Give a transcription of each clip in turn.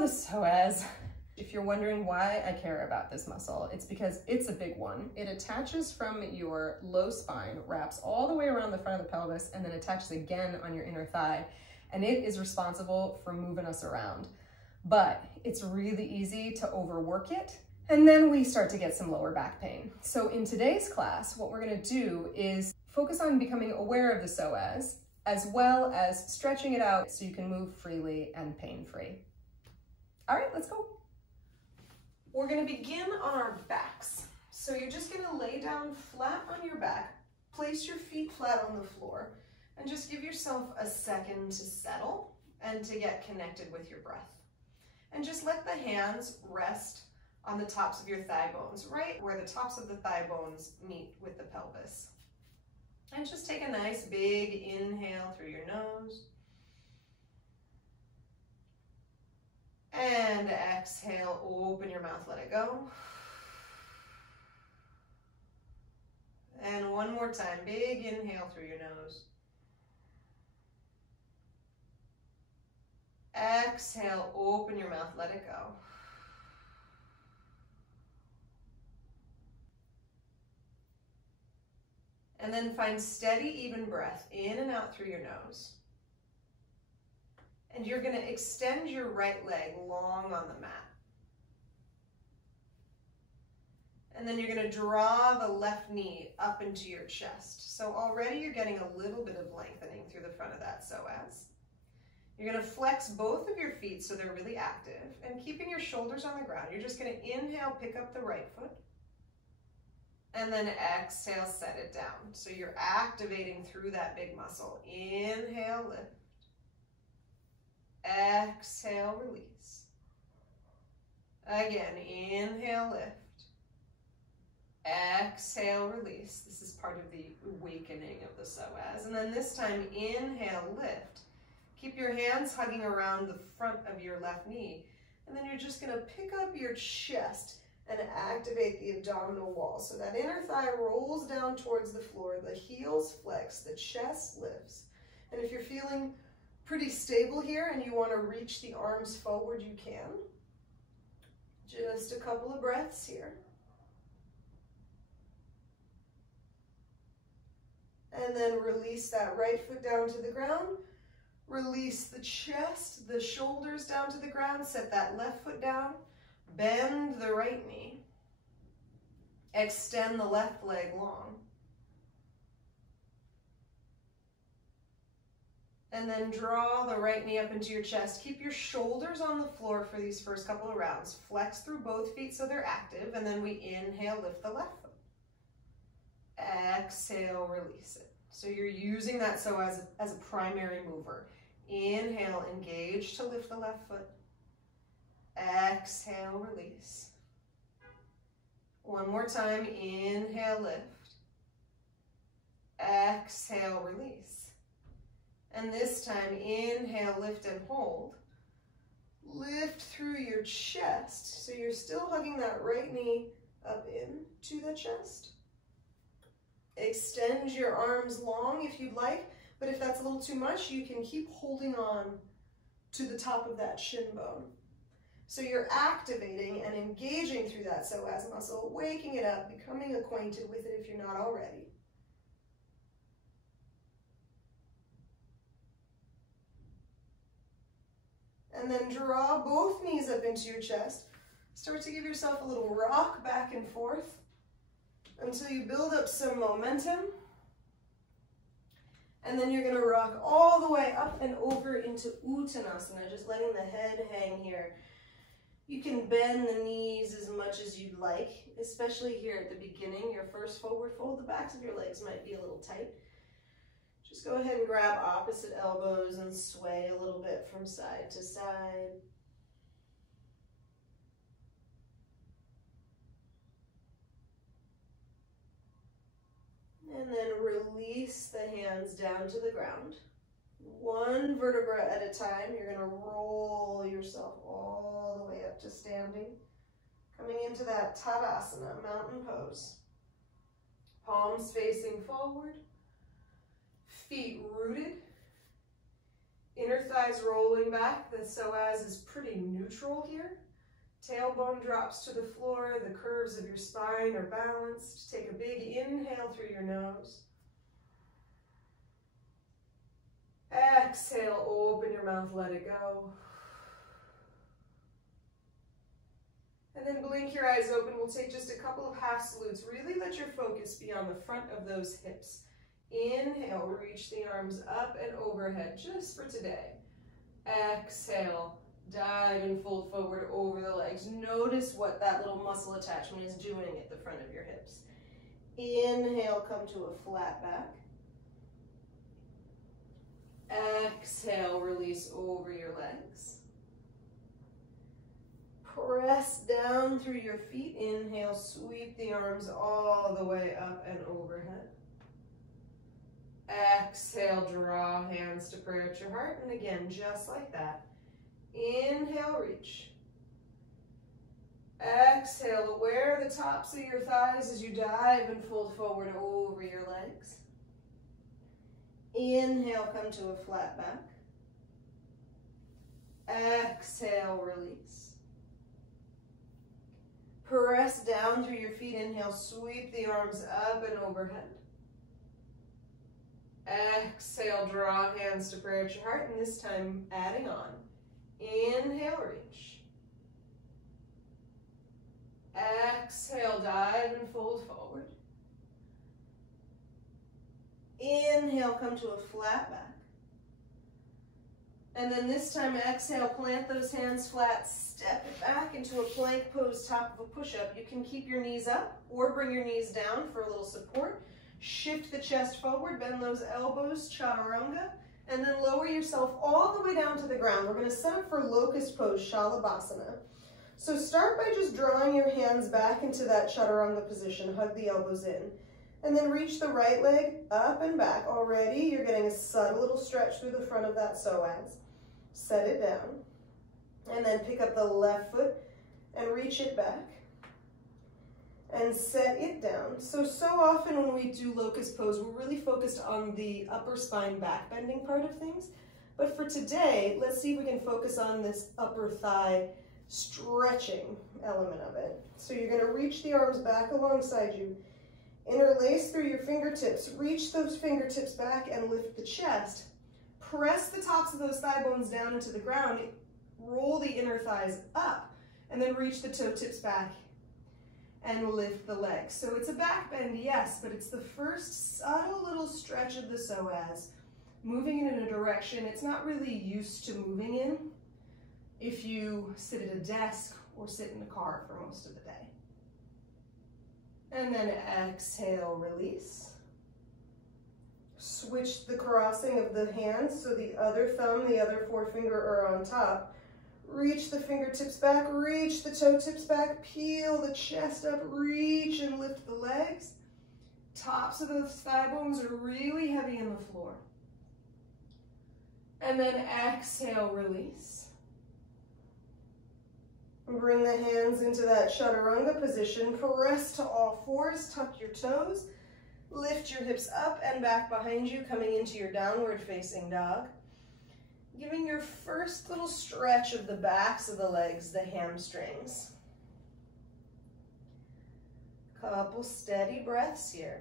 the psoas. If you're wondering why I care about this muscle, it's because it's a big one. It attaches from your low spine, wraps all the way around the front of the pelvis, and then attaches again on your inner thigh. And it is responsible for moving us around. But it's really easy to overwork it, and then we start to get some lower back pain. So in today's class, what we're gonna do is focus on becoming aware of the psoas, as well as stretching it out so you can move freely and pain-free. All right, let's go. We're gonna begin on our backs. So you're just gonna lay down flat on your back, place your feet flat on the floor, and just give yourself a second to settle and to get connected with your breath. And just let the hands rest on the tops of your thigh bones, right where the tops of the thigh bones meet with the pelvis. And just take a nice big inhale through your nose. And exhale, open your mouth, let it go. And one more time, big inhale through your nose. Exhale, open your mouth, let it go. And then find steady, even breath in and out through your nose. And you're going to extend your right leg long on the mat. And then you're going to draw the left knee up into your chest. So already you're getting a little bit of lengthening through the front of that psoas. You're going to flex both of your feet so they're really active. And keeping your shoulders on the ground, you're just going to inhale, pick up the right foot. And then exhale, set it down. So you're activating through that big muscle. Inhale, lift. Exhale, release. Again, inhale, lift. Exhale, release. This is part of the awakening of the psoas. And then this time, inhale, lift. Keep your hands hugging around the front of your left knee. And then you're just going to pick up your chest and activate the abdominal wall. So that inner thigh rolls down towards the floor, the heels flex, the chest lifts. And if you're feeling pretty stable here and you want to reach the arms forward, you can. Just a couple of breaths here. And then release that right foot down to the ground. Release the chest, the shoulders down to the ground. Set that left foot down. Bend the right knee. Extend the left leg long. And then draw the right knee up into your chest. Keep your shoulders on the floor for these first couple of rounds. Flex through both feet so they're active. And then we inhale, lift the left foot. Exhale, release it. So you're using that psoas as a primary mover. Inhale, engage to lift the left foot. Exhale, release. One more time, inhale, lift. Exhale, release. And this time, inhale, lift and hold. Lift through your chest. So you're still hugging that right knee up into the chest. Extend your arms long if you'd like, but if that's a little too much, you can keep holding on to the top of that shin bone. So you're activating and engaging through that psoas muscle, waking it up, becoming acquainted with it if you're not already. And then draw both knees up into your chest. Start to give yourself a little rock back and forth until you build up some momentum. And then you're going to rock all the way up and over into Uttanasana, just letting the head hang here. You can bend the knees as much as you'd like, especially here at the beginning. Your first forward fold, the backs of your legs might be a little tight. Just go ahead and grab opposite elbows and sway a little bit from side to side. And then release the hands down to the ground. One vertebra at a time. You're going to roll yourself all the way up to standing. Coming into that Tadasana, mountain pose. Palms facing forward. Feet rooted Inner thighs rolling back. The psoas is pretty neutral here. Tailbone drops to the floor. The curves of your spine are balanced. Take a big inhale through your nose. Exhale, open your mouth, let it go. And then blink your eyes open. We'll take just a couple of half salutes. Really let your focus be on the front of those hips. Inhale, reach the arms up and overhead just for today. Exhale, dive and fold forward over the legs. Notice what that little muscle attachment is doing at the front of your hips. Inhale, come to a flat back. Exhale, release over your legs. Press down through your feet. Inhale, sweep the arms all the way up and overhead. Exhale, draw hands to prayer at your heart. And again, just like that. Inhale, reach. Exhale, aware of the tops of your thighs as you dive and fold forward over your legs. Inhale, come to a flat back. Exhale, release. Press down through your feet. Inhale, sweep the arms up and overhead. Exhale, draw hands to prayer at your heart, and this time adding on. Inhale, reach. Exhale, dive and fold forward. Inhale, come to a flat back. And then this time, exhale, plant those hands flat, step it back into a plank pose, top of a push-up. You can keep your knees up or bring your knees down for a little support. Shift the chest forward, bend those elbows, chaturanga, and then lower yourself all the way down to the ground. We're going to set up for locust pose, shalabhasana. So start by just drawing your hands back into that chaturanga position, hug the elbows in, and then reach the right leg up and back. Already you're getting a subtle little stretch through the front of that psoas. Set it down, and then pick up the left foot and reach it back. And set it down. So often when we do locust pose, we're really focused on the upper spine back bending part of things. But for today, let's see if we can focus on this upper thigh stretching element of it. So you're gonna reach the arms back alongside you, interlace through your fingertips, reach those fingertips back and lift the chest. Press the tops of those thigh bones down into the ground, roll the inner thighs up, and then reach the toe tips back and lift the legs. So it's a back bend, yes, but it's the first subtle little stretch of the psoas, moving in a direction it's not really used to moving in if you sit at a desk or sit in the car for most of the day. And then exhale, release. Switch the crossing of the hands so the other thumb, the other forefinger are on top. Reach the fingertips back, reach the toe tips back, peel the chest up, reach and lift the legs. Tops of those thigh bones are really heavy in the floor. And then exhale, release. Bring the hands into that chaturanga position. Press to all fours, tuck your toes. Lift your hips up and back behind you, coming into your downward facing dog. Giving your first little stretch of the backs of the legs, the hamstrings. Couple steady breaths here.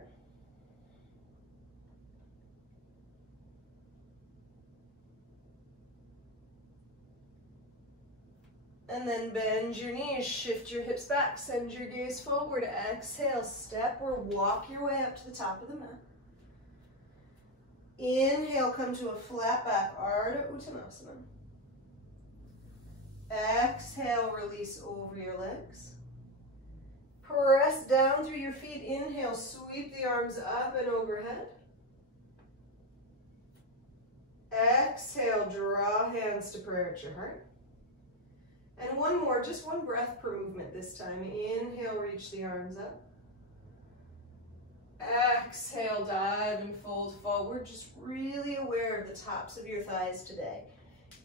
And then bend your knees, shift your hips back, send your gaze forward, exhale, step or walk your way up to the top of the mat. Inhale, come to a flat back, Ardha Uttanasana. Exhale, release over your legs. Press down through your feet. Inhale, sweep the arms up and overhead. Exhale, draw hands to prayer at your heart. And one more, just one breath per movement this time. Inhale, reach the arms up. Exhale, dive and fold forward. Just really aware of the tops of your thighs today.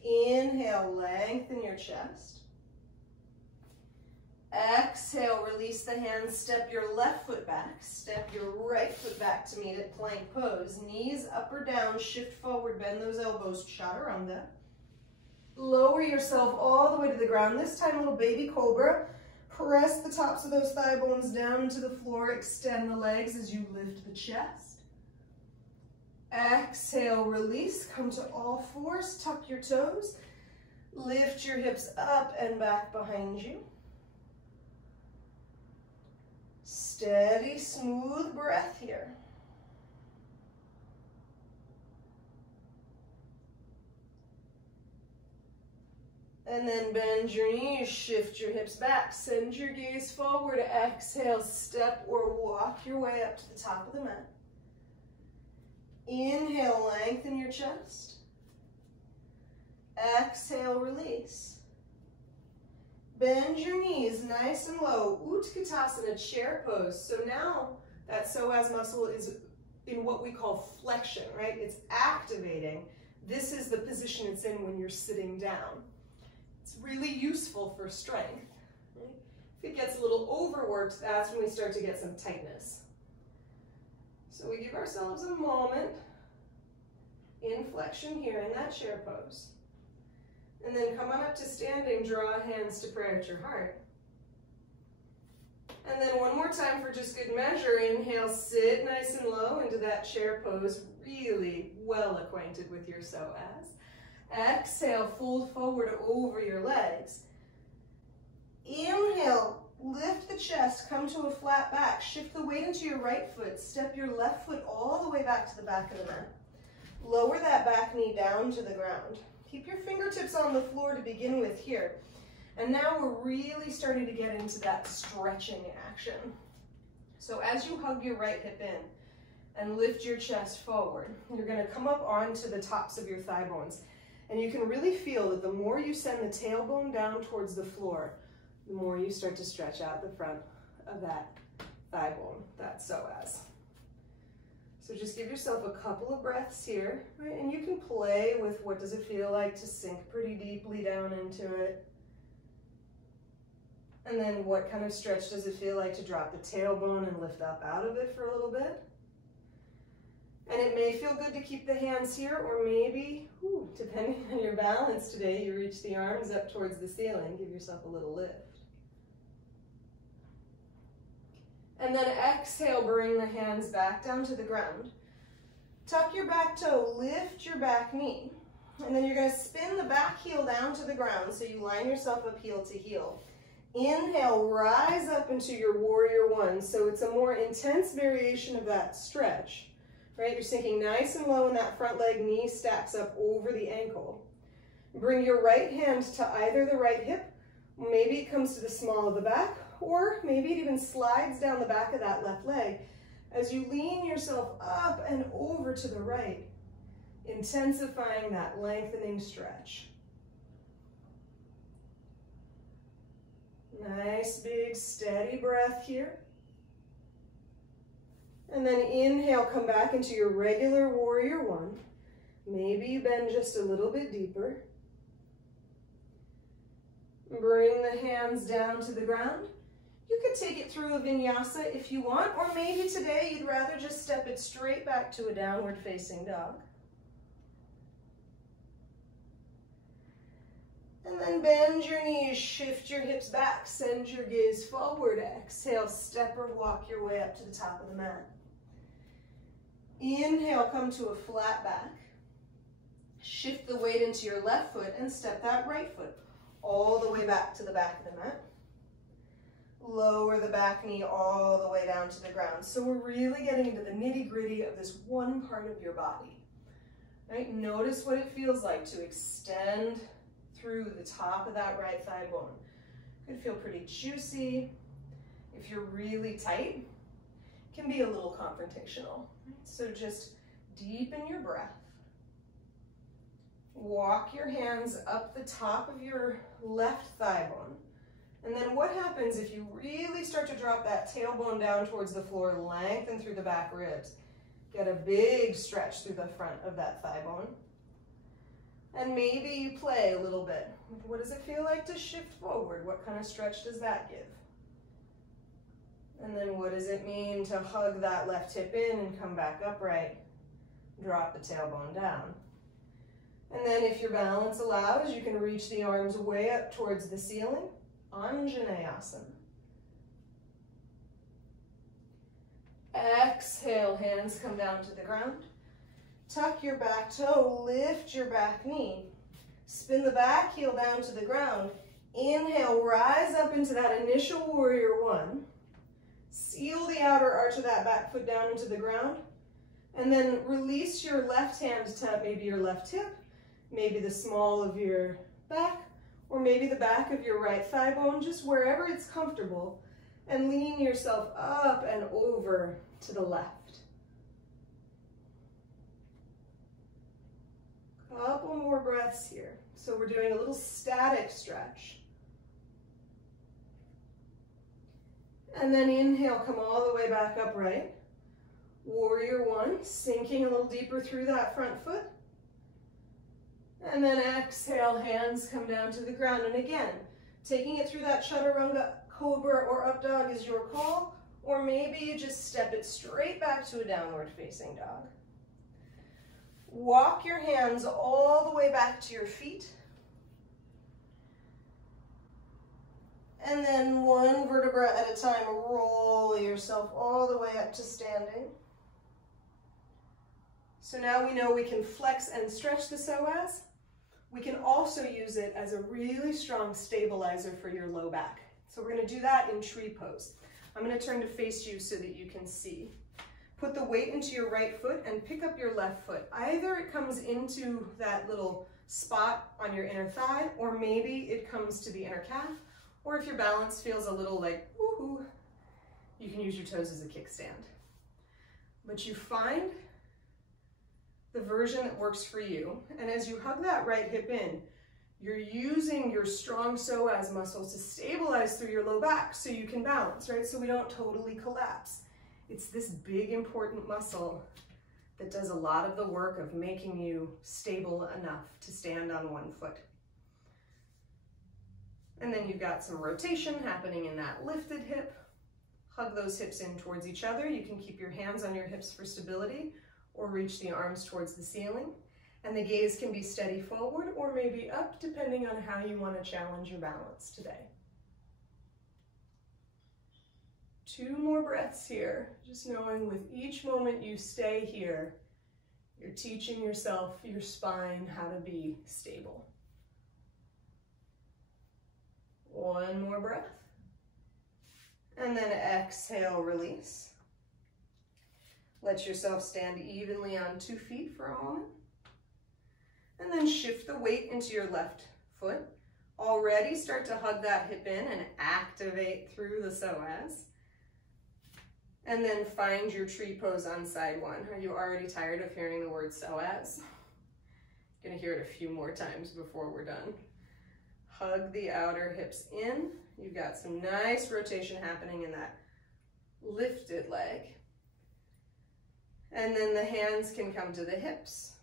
Inhale, lengthen your chest. Exhale, release the hands, step your left foot back, step your right foot back to meet it, plank pose. Knees up or down, shift forward, bend those elbows, chaturanga. Lower yourself all the way to the ground. This time, little baby cobra. Press the tops of those thigh bones down into the floor. Extend the legs as you lift the chest. Exhale, release. Come to all fours. Tuck your toes. Lift your hips up and back behind you. Steady, smooth breath here. And then bend your knees, shift your hips back, send your gaze forward, exhale, step or walk your way up to the top of the mat. Inhale, lengthen your chest. Exhale, release. Bend your knees nice and low, Utkatasana, chair pose. So now that psoas muscle is in what we call flexion, right? It's activating. This is the position it's in when you're sitting down. It's really useful for strength. Right? If it gets a little overworked, that's when we start to get some tightness. So we give ourselves a moment in flexion here in that chair pose. And then come on up to standing, draw hands to prayer at your heart. And then one more time for just good measure, inhale, sit nice and low into that chair pose, really well acquainted with your psoas. Exhale, fold forward over your legs. Inhale, lift the chest, come to a flat back. Shift the weight into your right foot. Step your left foot all the way back to the back of the mat. Lower that back knee down to the ground. Keep your fingertips on the floor to begin with here. And now we're really starting to get into that stretching action. So as you hug your right hip in and lift your chest forward, you're going to come up onto the tops of your thigh bones. And you can really feel that the more you send the tailbone down towards the floor, the more you start to stretch out the front of that thigh bone, that psoas. So just give yourself a couple of breaths here, right? And you can play with what does it feel like to sink pretty deeply down into it. And then what kind of stretch does it feel like to drop the tailbone and lift up out of it for a little bit? And it may feel good to keep the hands here, or maybe, depending on your balance today, you reach the arms up towards the ceiling. Give yourself a little lift. And then exhale, bring the hands back down to the ground. Tuck your back toe, lift your back knee. And then you're going to spin the back heel down to the ground so you line yourself up heel to heel. Inhale, rise up into your warrior one. So it's a more intense variation of that stretch. Right, you're sinking nice and low in that front leg, knee stacks up over the ankle. Bring your right hand to either the right hip, maybe it comes to the small of the back, or maybe it even slides down the back of that left leg as you lean yourself up and over to the right, intensifying that lengthening stretch. Nice, big, steady breath here. And then inhale, come back into your regular warrior one. Maybe you bend just a little bit deeper. Bring the hands down to the ground. You could take it through a vinyasa if you want, or maybe today you'd rather just step it straight back to a downward facing dog. And then bend your knees, shift your hips back, send your gaze forward. Exhale, step or walk your way up to the top of the mat. Inhale, come to a flat back. Shift the weight into your left foot and step that right foot all the way back to the back of the mat. Lower the back knee all the way down to the ground. So we're really getting into the nitty-gritty of this one part of your body. Right? Notice what it feels like to extend through the top of that right thigh bone. Could feel pretty juicy. If you're really tight, it can be a little confrontational. So just deepen your breath. Walk your hands up the top of your left thigh bone. And then what happens if you really start to drop that tailbone down towards the floor, lengthen through the back ribs, get a big stretch through the front of that thigh bone. And maybe you play a little bit. What does it feel like to shift forward? What kind of stretch does that give? And then what does it mean to hug that left hip in and come back upright? Drop the tailbone down. And then if your balance allows, you can reach the arms way up towards the ceiling. Anjaneyasana. Exhale, hands come down to the ground. Tuck your back toe, lift your back knee. Spin the back heel down to the ground. Inhale, rise up into that initial warrior one. Seal the outer arch of that back foot down into the ground. And then release your left hand to maybe your left hip, maybe the small of your back, or maybe the back of your right thigh bone, just wherever it's comfortable. And lean yourself up and over to the left. Couple more breaths here. So we're doing a little static stretch. And then inhale, come all the way back upright. Warrior one, sinking a little deeper through that front foot. And then exhale, hands come down to the ground. And again, taking it through that chaturanga, cobra or up dog is your call, or maybe you just step it straight back to a downward facing dog. Walk your hands all the way back to your feet. And then one vertebra at a time, roll yourself all the way up to standing. So now we know we can flex and stretch the psoas. We can also use it as a really strong stabilizer for your low back. So we're going to do that in tree pose. I'm going to turn to face you so that you can see. Put the weight into your right foot and pick up your left foot. Either it comes into that little spot on your inner thigh, or maybe it comes to the inner calf, or if your balance feels a little like woohoo, you can use your toes as a kickstand. But you find the version that works for you, and as you hug that right hip in, you're using your strong psoas muscles to stabilize through your low back so you can balance, right? So we don't totally collapse. It's this big, important muscle that does a lot of the work of making you stable enough to stand on one foot. And then you've got some rotation happening in that lifted hip. Hug those hips in towards each other. You can keep your hands on your hips for stability or reach the arms towards the ceiling. And the gaze can be steady forward or maybe up, depending on how you want to challenge your balance today. 2 more breaths here, just knowing with each moment you stay here, you're teaching yourself, your spine, how to be stable. 1 more breath. And then exhale, release. Let yourself stand evenly on 2 feet for a moment. And then shift the weight into your left foot. Already start to hug that hip in and activate through the psoas. And then find your tree pose on side 1. Are you already tired of hearing the word psoas? You're gonna hear it a few more times before we're done. Hug the outer hips in. You've got some nice rotation happening in that lifted leg. And then the hands can come to the hips,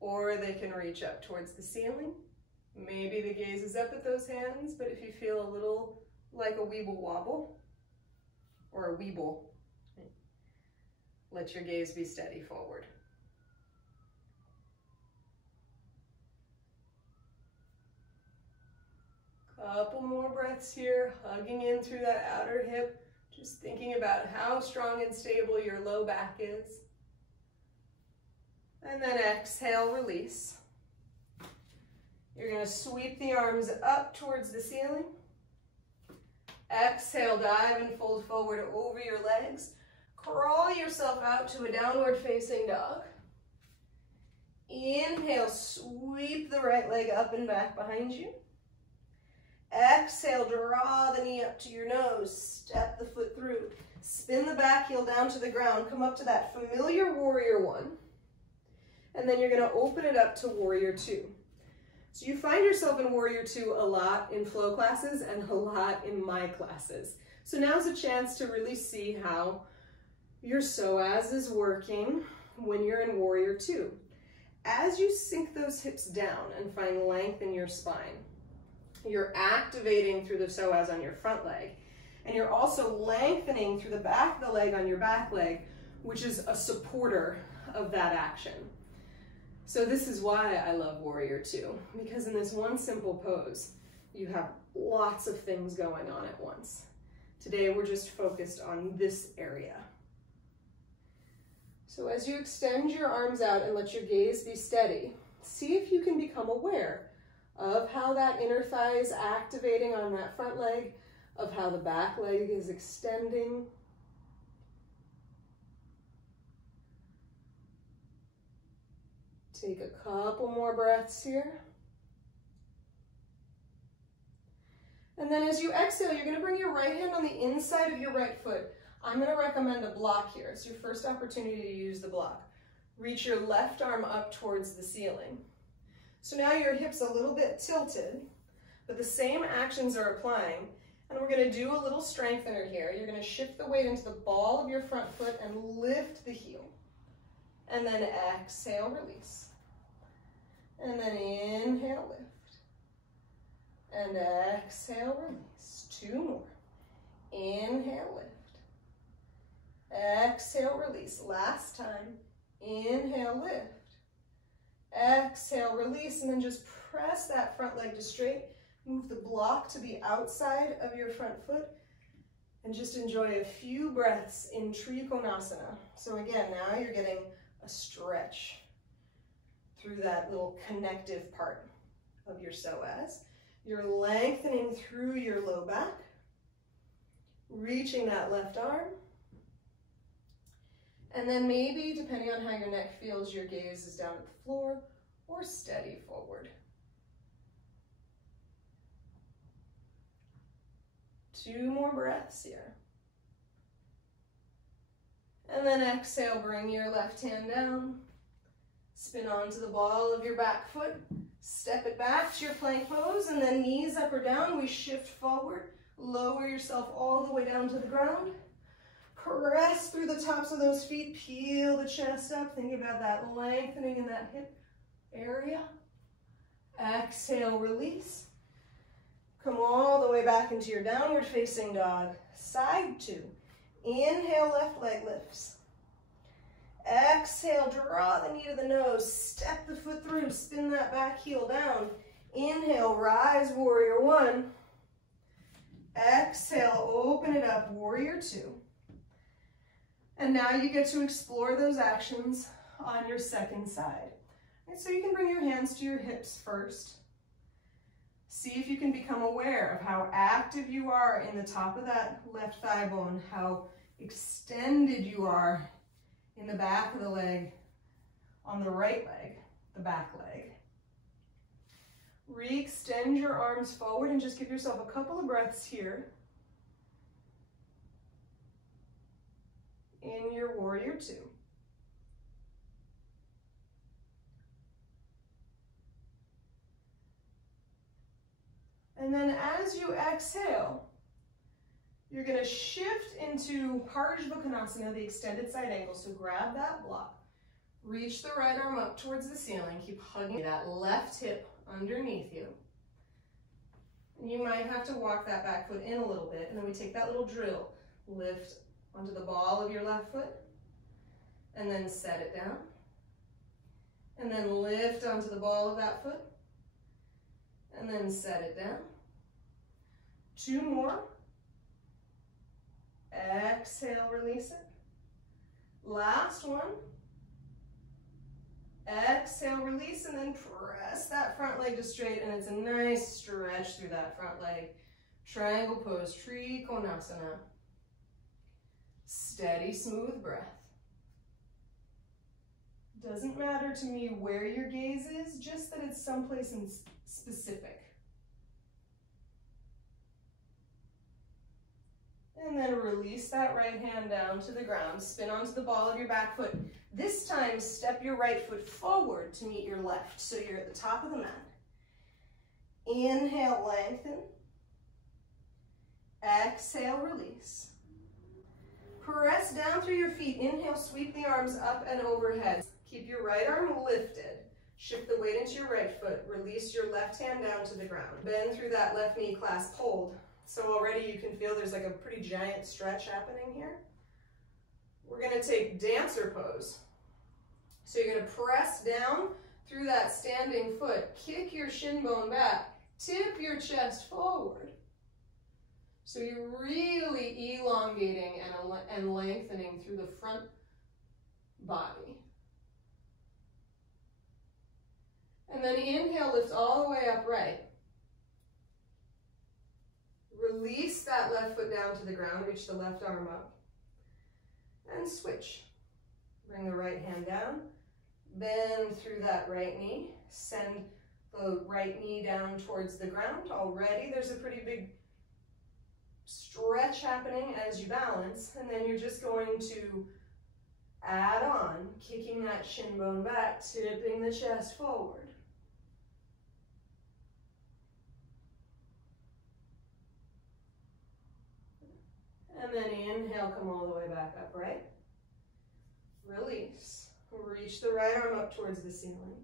or they can reach up towards the ceiling. Maybe the gaze is up at those hands, but if you feel a little like a weeble wobble, or a weeble, let your gaze be steady forward. Couple more breaths here, hugging in through that outer hip, just thinking about how strong and stable your low back is. And then exhale, release. You're going to sweep the arms up towards the ceiling. Exhale, dive and fold forward over your legs. Crawl yourself out to a downward facing dog. Inhale, sweep the right leg up and back behind you. Exhale, draw the knee up to your nose, step the foot through. Spin the back heel down to the ground, come up to that familiar warrior 1. And then you're gonna open it up to warrior 2. So you find yourself in warrior 2 a lot in flow classes and a lot in my classes. So now's a chance to really see how your psoas is working when you're in warrior 2. As you sink those hips down and find length in your spine, you're activating through the psoas on your front leg. And you're also lengthening through the back of the leg on your back leg, which is a supporter of that action. So this is why I love Warrior Two, because in this one simple pose, you have lots of things going on at once. Today, we're just focused on this area. So as you extend your arms out and let your gaze be steady, see if you can become aware of how that inner thigh is activating on that front leg, of how the back leg is extending. Take a couple more breaths here. And then as you exhale, you're going to bring your right hand on the inside of your right foot. I'm going to recommend a block here. It's your first opportunity to use the block. Reach your left arm up towards the ceiling. So now your hip's a little bit tilted, but the same actions are applying. And we're going to do a little strengthener here. You're going to shift the weight into the ball of your front foot and lift the heel. And then exhale, release. And then inhale, lift. And exhale, release. Two more. Inhale, lift. Exhale, release. Last time. Inhale, lift. Exhale, release. And then just press that front leg to straight. Move the block to the outside of your front foot. And just enjoy a few breaths in Trikonasana. So again, now you're getting a stretch through that little connective part of your psoas. You're lengthening through your low back, reaching that left arm. And then maybe, depending on how your neck feels, your gaze is down at the floor or steady forward. Two more breaths here. And then exhale, bring your left hand down. Spin onto the ball of your back foot. Step it back to your plank pose, and then knees up or down. We shift forward. Lower yourself all the way down to the ground. Press through the tops of those feet. Peel the chest up. Think about that lengthening in that hip area. Exhale, release. Come all the way back into your downward facing dog. Side two. Inhale, left leg lifts. Exhale, draw the knee to the nose. Step the foot through. Spin that back heel down. Inhale, rise, Warrior One. Exhale, open it up, Warrior Two. And now you get to explore those actions on your second side. And so you can bring your hands to your hips first. See if you can become aware of how active you are in the top of that left thigh bone, how extended you are in the back of the leg, on the right leg, the back leg. Re-extend your arms forward and just give yourself a couple of breaths here in your Warrior Two. And then as you exhale, you're going to shift into Parshvakonasana, the extended side angle. So grab that block, reach the right arm up towards the ceiling, keep hugging that left hip underneath you. And you might have to walk that back foot in a little bit, and then we take that little drill, lift onto the ball of your left foot, and then set it down, and then lift onto the ball of that foot, and then set it down. Two more. Exhale, release it. Last one. Exhale, release, and then press that front leg to straight, and it's a nice stretch through that front leg. Triangle pose, Trikonasana. Steady, smooth breath. Doesn't matter to me where your gaze is, just that it's someplace in specific. And then release that right hand down to the ground. Spin onto the ball of your back foot. This time, step your right foot forward to meet your left, so you're at the top of the mat. Inhale, lengthen. Exhale, release. Press down through your feet. Inhale, sweep the arms up and overhead. Keep your right arm lifted. Shift the weight into your right foot. Release your left hand down to the ground. Bend through that left knee, clasp, hold. So already you can feel there's like a pretty giant stretch happening here. We're gonna take dancer pose. So you're gonna press down through that standing foot, kick your shin bone back, tip your chest forward. So you're really elongating and lengthening through the front body. And then inhale, lift all the way upright. Release that left foot down to the ground, reach the left arm up. And switch. Bring the right hand down. Bend through that right knee. Send the right knee down towards the ground. Already there's a pretty big stretch happening as you balance. And then you're just going to add on, kicking that shin bone back, tipping the chest forward. And then inhale, come all the way back upright. Release. Reach the right arm up towards the ceiling.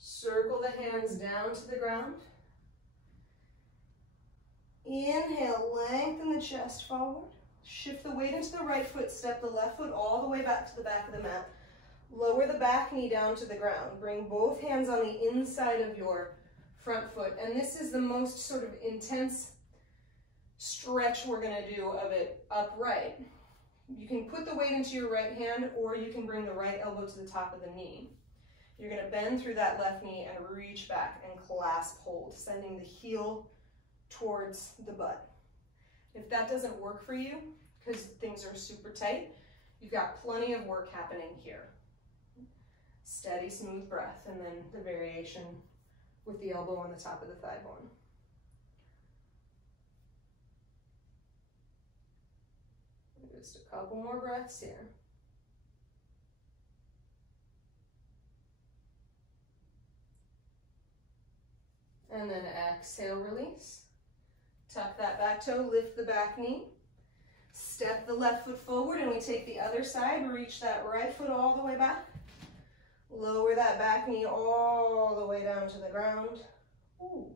Circle the hands down to the ground. Inhale, lengthen the chest forward. Shift the weight into the right foot, step the left foot all the way back to the back of the mat. Lower the back knee down to the ground. Bring both hands on the inside of your front foot. And this is the most sort of intense stretch we're gonna do of it upright. You can put the weight into your right hand, or you can bring the right elbow to the top of the knee. You're gonna bend through that left knee and reach back and clasp hold, sending the heel towards the butt. If that doesn't work for you, because things are super tight, you've got plenty of work happening here. Steady, smooth breath, and then the variation with the elbow on the top of the thigh bone. Just a couple more breaths here. And then exhale, release. Tuck that back toe, lift the back knee. Step the left foot forward and we take the other side, reach that right foot all the way back. Lower that back knee all the way down to the ground. Ooh.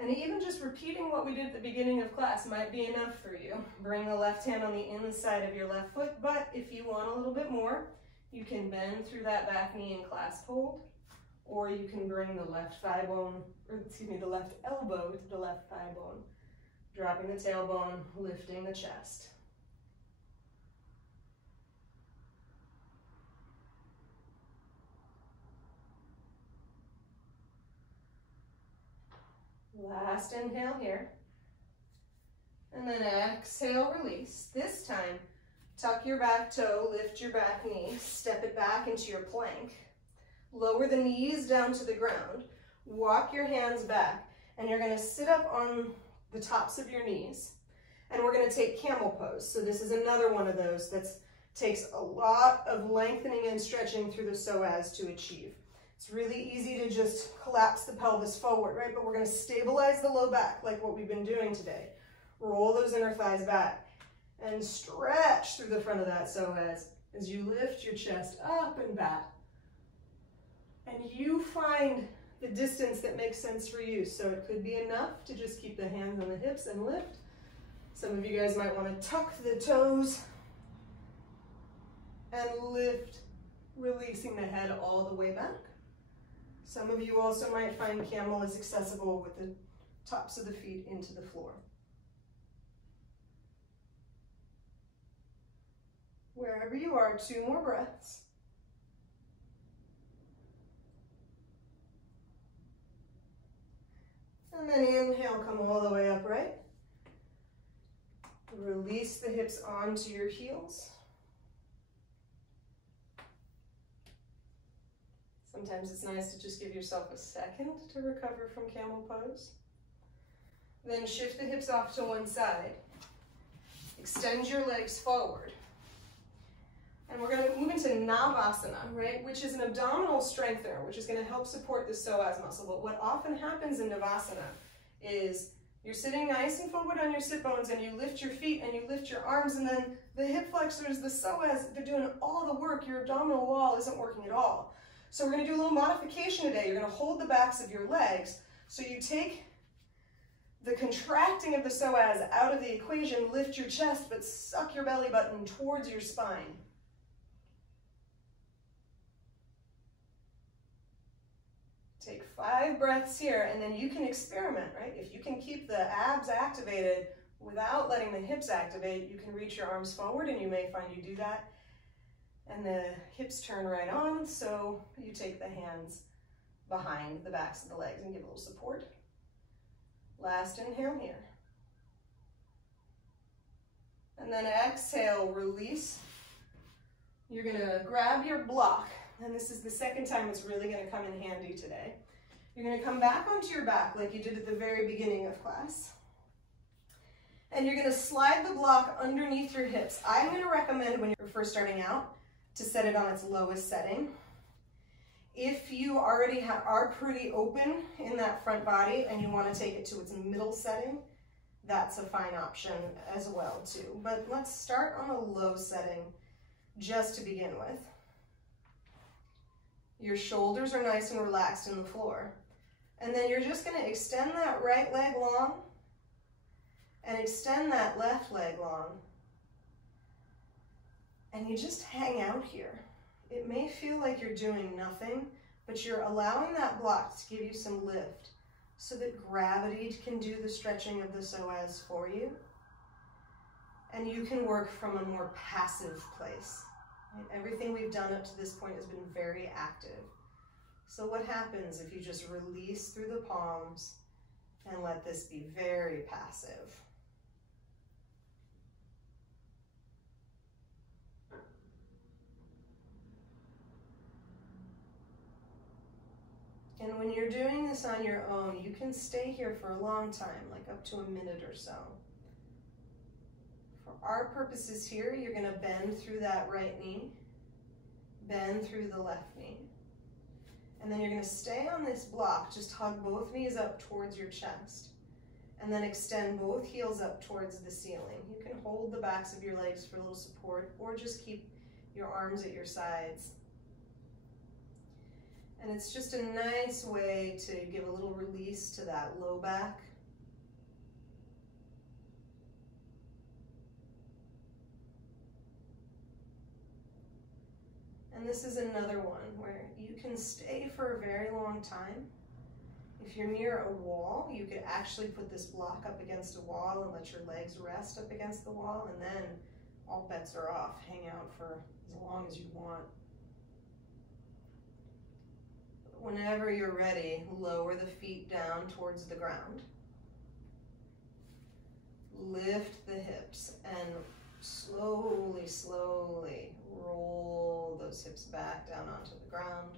And even just repeating what we did at the beginning of class might be enough for you. Bring the left hand on the inside of your left foot, but if you want a little bit more, you can bend through that back knee and clasp hold, or you can bring the left thigh bone, or excuse me, the left elbow to the left thigh bone, dropping the tailbone, lifting the chest. Last inhale here. And then exhale, release. This time, tuck your back toe, lift your back knee, step it back into your plank. Lower the knees down to the ground. Walk your hands back, and you're gonna sit up on the tops of your knees. And we're gonna take camel pose. So this is another one of those that takes a lot of lengthening and stretching through the psoas to achieve. It's really easy to just collapse the pelvis forward, right? But we're gonna stabilize the low back like what we've been doing today. Roll those inner thighs back and stretch through the front of that psoas as you lift your chest up and back. And you find the distance that makes sense for you. So it could be enough to just keep the hands on the hips and lift. Some of you guys might wanna tuck the toes and lift, releasing the head all the way back. Some of you also might find camel is accessible with the tops of the feet into the floor. Wherever you are, 2 more breaths. And then inhale, come all the way upright. Release the hips onto your heels. Sometimes it's nice to just give yourself a second to recover from camel pose. Then shift the hips off to one side. Extend your legs forward. And we're gonna move into Navasana, right? Which is an abdominal strengthener, which is gonna help support the psoas muscle. But what often happens in Navasana is you're sitting nice and forward on your sit bones and you lift your feet and you lift your arms, and then the hip flexors, the psoas, they're doing all the work. Your abdominal wall isn't working at all. So we're gonna do a little modification today. You're gonna hold the backs of your legs. So you take the contracting of the psoas out of the equation. Lift your chest, but suck your belly button towards your spine. Take 5 breaths here, and then you can experiment, right? If you can keep the abs activated without letting the hips activate, you can reach your arms forward, and you may find you do that. And the hips turn right on, so you take the hands behind the backs of the legs and give a little support. Last inhale here. And then exhale, release. You're gonna grab your block, and this is the second time it's really gonna come in handy today. You're gonna come back onto your back like you did at the very beginning of class. And you're gonna slide the block underneath your hips. I'm gonna recommend when you're first starting out to set it on its lowest setting. If you already are pretty open in that front body and you want to take it to its middle setting, that's a fine option as well too. But let's start on a low setting just to begin with. Your shoulders are nice and relaxed in the floor. And then you're just going to extend that right leg long and extend that left leg long. And you just hang out here. It may feel like you're doing nothing, but you're allowing that block to give you some lift so that gravity can do the stretching of the psoas for you. And you can work from a more passive place. Everything we've done up to this point has been very active. So what happens if you just release through the palms and let this be very passive? And when you're doing this on your own, you can stay here for a long time, like up to a minute or so. For our purposes here, you're going to bend through that right knee, bend through the left knee. And then you're going to stay on this block, just hug both knees up towards your chest, and then extend both heels up towards the ceiling. You can hold the backs of your legs for a little support, or just keep your arms at your sides. And it's just a nice way to give a little release to that low back. And this is another one where you can stay for a very long time. If you're near a wall, you could actually put this block up against a wall and let your legs rest up against the wall, and then all bets are off. Hang out for as long as you want. Whenever you're ready, lower the feet down towards the ground. Lift the hips and slowly, slowly roll those hips back down onto the ground.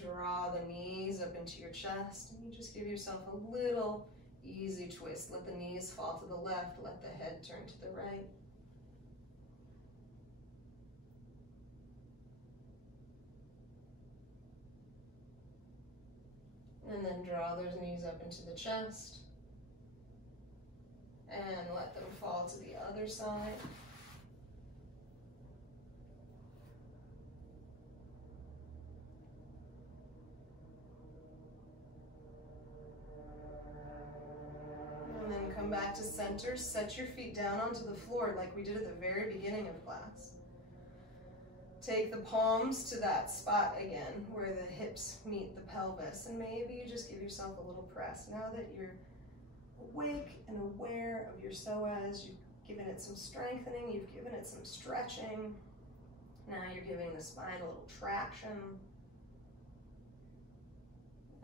Draw the knees up into your chest, and you just give yourself a little easy twist. Let the knees fall to the left, let the head turn to the right. And then draw those knees up into the chest. And let them fall to the other side. And then come back to center. Set your feet down onto the floor like we did at the very beginning of class. Take the palms to that spot again where the hips meet the pelvis, and maybe you just give yourself a little press. Now that you're awake and aware of your psoas, you've given it some strengthening, you've given it some stretching. Now you're giving the spine a little traction.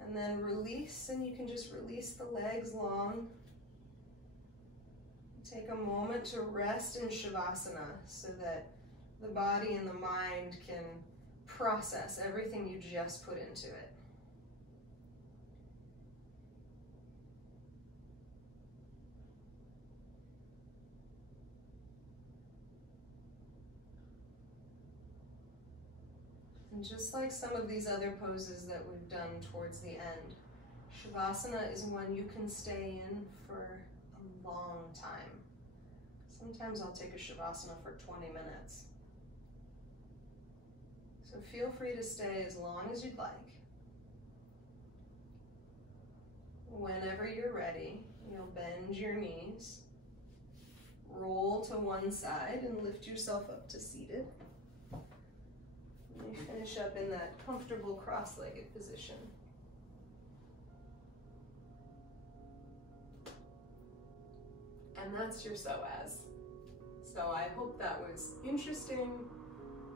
And then release, and you can just release the legs long. Take a moment to rest in Shavasana so that the body and the mind can process everything you just put into it. And just like some of these other poses that we've done towards the end, Shavasana is one you can stay in for a long time. Sometimes I'll take a Shavasana for 20 minutes. So feel free to stay as long as you'd like. Whenever you're ready, you'll bend your knees, roll to one side, and lift yourself up to seated. And you finish up in that comfortable cross-legged position. And that's your psoas. So I hope that was interesting,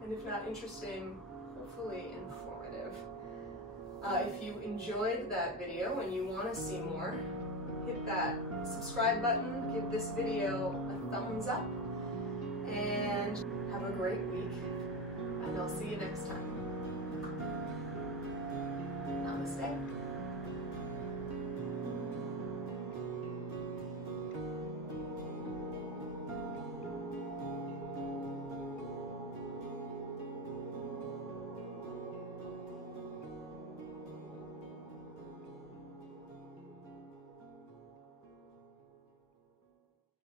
and if not interesting, hopefully informative. If you enjoyed that video and you want to see more, hit that subscribe button, give this video a thumbs up, and have a great week. And I'll see you next time.